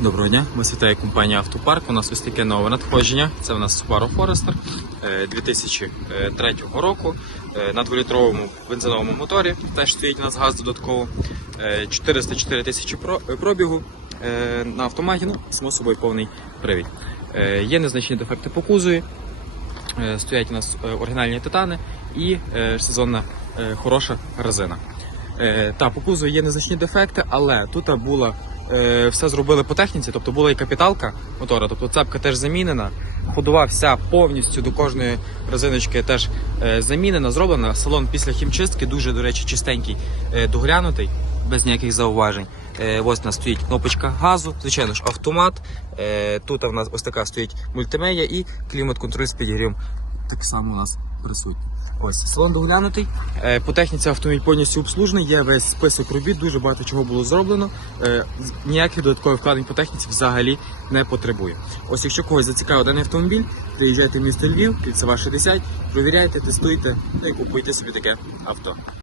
Доброго дня, вас вітає компанія Автопарк. У нас ось таке нове надходження. Це у нас Subaru Forester е, 2003 року е, на 2-літровому бензиновому моторі. Теж стоїть у нас газ додатково. Е, 404 тисячі е, пробігу е, на автоматі, ну, само собою повний привід. Е, Є незначні дефекти по кузові. Е, Стоять у нас е, оригінальні титани і е, сезонна е, хороша резина. Е, Та по кузову є незначні дефекти, але тут була е, все зробили по техніці, тобто була і капіталка мотора, тобто цепка теж замінена. Ходова вся повністю до кожної резиночки теж е, замінена, зроблена. Салон після хімчистки дуже, до речі, чистенький, е, доглянутий, без ніяких зауважень. Е, ось у нас стоїть кнопочка газу, звичайно ж, автомат. Е, тут у нас ось така стоїть мультимедіа і клімат-контроль з підігрівом так само у нас присутній. Ось салон доглянутий. Е, По техніці автомобіль повністю обслужений, є весь список робіт, дуже багато чого було зроблено. Е, Ніяких додаткових вкладень по техніці взагалі не потребує. Ось якщо когось зацікавив даний автомобіль, приїжджайте в місто Львів, кільцева 60, провіряйте, тестуйте та купуйте собі таке авто.